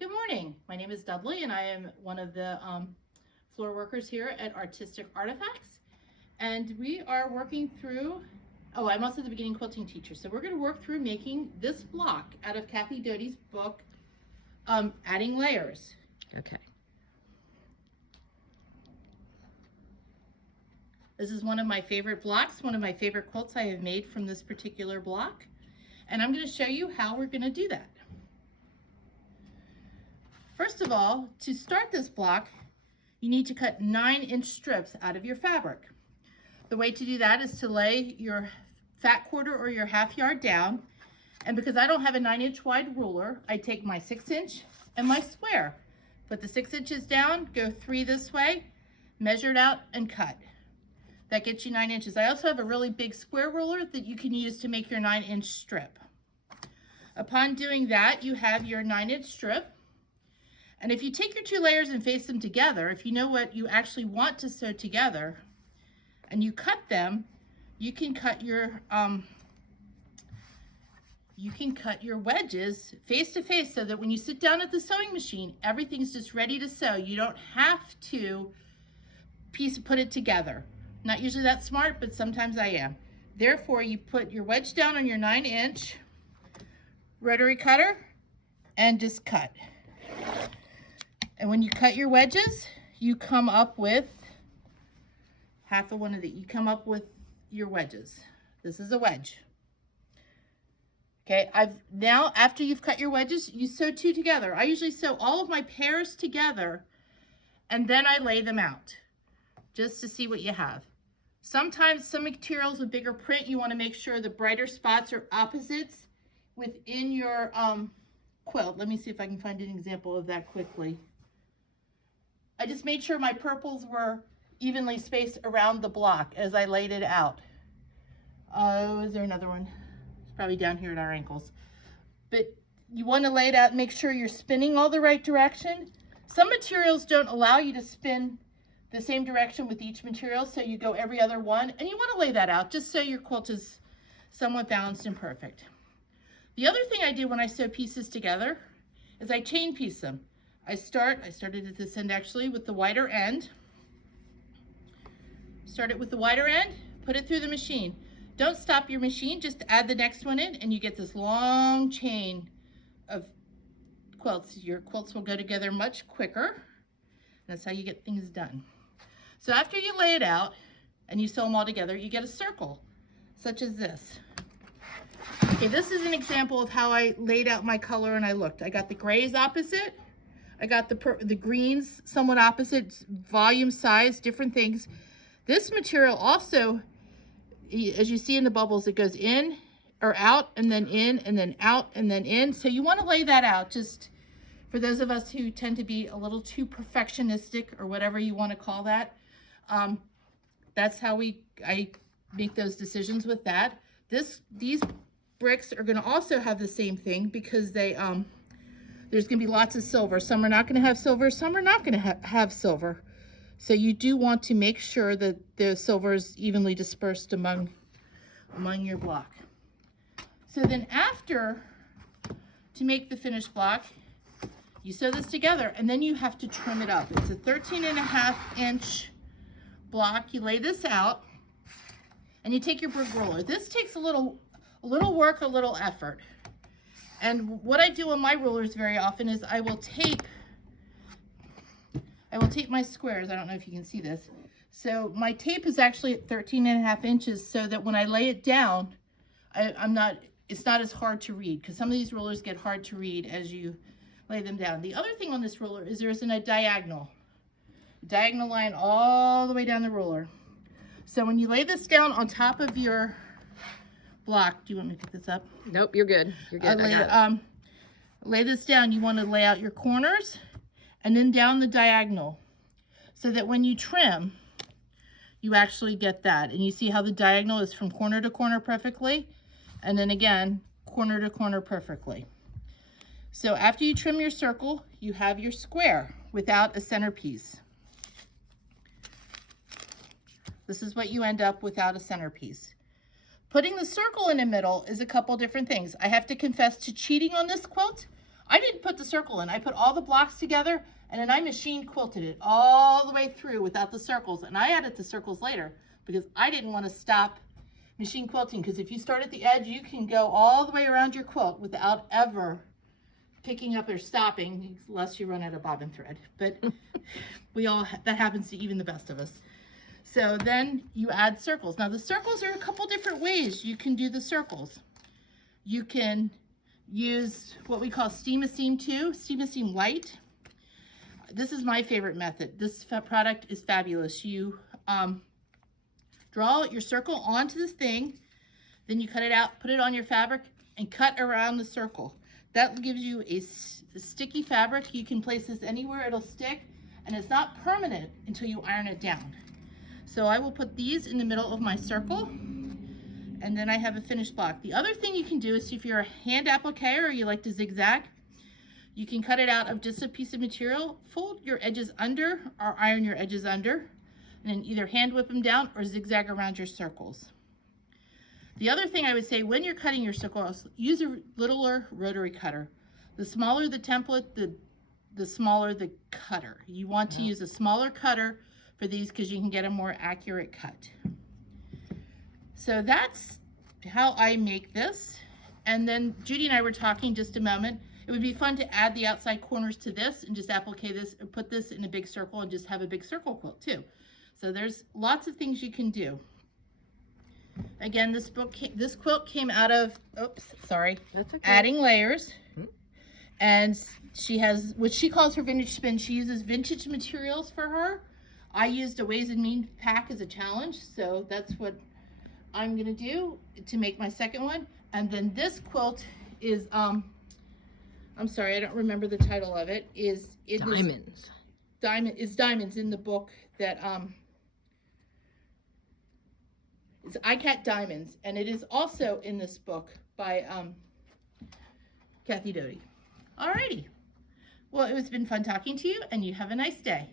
Good morning. My name is Dudley and I am one of the floor workers here at Artistic Artifacts. And we are working through, I'm also the beginning quilting teacher. So we're going to work through making this block out of Kathy Doughty's book, Adding Layers. Okay. This is one of my favorite blocks, one of my favorite quilts I have made from this particular block. And I'm going to show you how we're going to do that. First of all, to start this block, you need to cut 9-inch strips out of your fabric. The way to do that is to lay your fat quarter or your half yard down. And because I don't have a 9-inch wide ruler, I take my 6-inch and my square. Put the 6 inches down, go 3 this way, measure it out and cut. That gets you 9 inches. I also have a really big square ruler that you can use to make your 9-inch strip. Upon doing that, you have your 9-inch strip. And if you take your 2 layers and face them together, if you know what you actually want to sew together, and you cut them, you can cut your wedges face to face so that when you sit down at the sewing machine, everything's just ready to sew. You don't have to put it together. Not usually that smart, but sometimes I am. Therefore, you put your wedge down on your 9-inch rotary cutter and just cut. And when you cut your wedges, you come up with half of one of these. You come up with your wedges. This is a wedge. Okay, now after you've cut your wedges, you sew 2 together. I usually sew all of my pairs together and then I lay them out just to see what you have. Sometimes some materials with bigger print, you want to make sure the brighter spots are opposites within your quilt. Let me see if I can find an example of that quickly. I just made sure my purples were evenly spaced around the block as I laid it out. Oh, is there another one? It's probably down here at our ankles. But you want to lay it out and make sure you're spinning all the right direction. Some materials don't allow you to spin the same direction with each material, so you go every other one. And you want to lay that out just so your quilt is somewhat balanced and perfect. The other thing I do when I sew pieces together is I chain piece them. I started at this end actually with the wider end. Start it with the wider end, put it through the machine. Don't stop your machine, just add the next one in and you get this long chain of quilts. Your quilts will go together much quicker. That's how you get things done. So after you lay it out and you sew them all together, you get a circle, such as this. Okay, this is an example of how I laid out my color and I looked. I got the grays opposite. I got the greens somewhat opposite, volume, size, different things. This material also, as you see in the bubbles, it goes in or out and then in and then out and then in. So you want to lay that out just for those of us who tend to be a little too perfectionistic or whatever you want to call that. That's how I make those decisions with that. These bricks are going to also have the same thing because there's going to be lots of silver. Some are not going to have silver, some are not going to have silver. So you do want to make sure that the silver is evenly dispersed among your block. So then after, to make the finished block, you sew this together and then you have to trim it up. It's a 13.5-inch block. You lay this out and you take your brick roller. This takes a little work, a little effort. And what I do on my rulers very often is I will tape my squares. I don't know if you can see this. So my tape is actually at 13.5 inches so that when I lay it down, it's not as hard to read because some of these rulers get hard to read as you lay them down. The other thing on this ruler is there's a diagonal line all the way down the ruler. So when you lay this down on top of your block, do you want me to pick this up? Nope, you're good. You're good. Lay this down. You want to lay out your corners and then down the diagonal so that when you trim, you actually get that. And you see how the diagonal is from corner to corner perfectly, and then again, corner to corner perfectly. So after you trim your circle, you have your square without a centerpiece. This is what you end up without a centerpiece. Putting the circle in the middle is a couple different things. I have to confess to cheating on this quilt. I didn't put the circle in. I put all the blocks together, and then I machine quilted it all the way through without the circles. And I added the circles later because I didn't want to stop machine quilting, because if you start at the edge, you can go all the way around your quilt without ever picking up or stopping, unless you run out of bobbin thread. But that happens to even the best of us. So then you add circles. Now the circles are a couple different ways you can do the circles. You can use what we call Steam a Seam 2, Steam a Seam Light. This is my favorite method. This product is fabulous. You draw your circle onto this thing, then you cut it out, put it on your fabric, and cut around the circle. That gives you a sticky fabric. You can place this anywhere, it'll stick, and it's not permanent until you iron it down. So I will put these in the middle of my circle, and then I have a finished block. The other thing you can do is, if you're a hand appliquer or you like to zigzag, you can cut it out of just a piece of material, fold your edges under or iron your edges under, and then either hand whip them down or zigzag around your circles. The other thing I would say, when you're cutting your circles, use a littler rotary cutter. The smaller the template, the smaller the cutter. You want to use a smaller cutter for these because you can get a more accurate cut. So that's how I make this. And then Judy and I were talking just a moment. It would be fun to add the outside corners to this and just applique this, or put this in a big circle and just have a big circle quilt too. So there's lots of things you can do. Again, this quilt came out of, That's okay. adding layers. And she has what she calls her vintage spin. She uses vintage materials for her. I used a Ways and Means pack as a challenge, so that's what I'm gonna do to make my second one. And then this quilt is, I'm sorry, I don't remember the title of it. Diamonds. Diamonds in the book that it's iCat Diamonds, and it is also in this book by Doughty. Alrighty. Well, it has been fun talking to you, and you have a nice day.